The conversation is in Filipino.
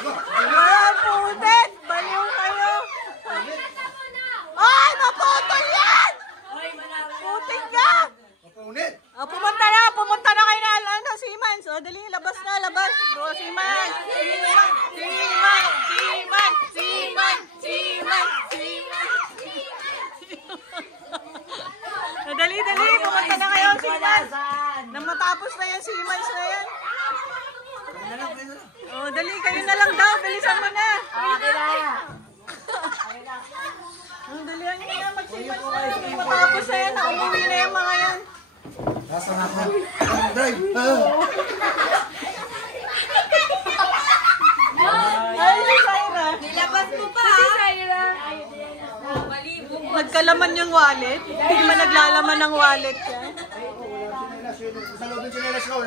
Walang putit! Baliw kayo! Ay! Naputol yan! Putik ka! Pumunta na kayo na ano, Simans. O, dali, labas na, labas. O, Simans! Dali, pumunta na kayo, Simans. Nang matapos na yan, Simans na yan. O, dali, kayo na lang daw. Bilisan mo na. Dalihan nyo na, mag-Simans na. Nang matapos na yan, umuwi na yung mga yan. Nasa na ako. Drive. Ay, si Syra. Nilabas mo pa, Si Syra. Nagkalaman yung wallet. Hindi naman naglalaman ng wallet yan. Sa loob yung chinelas ko.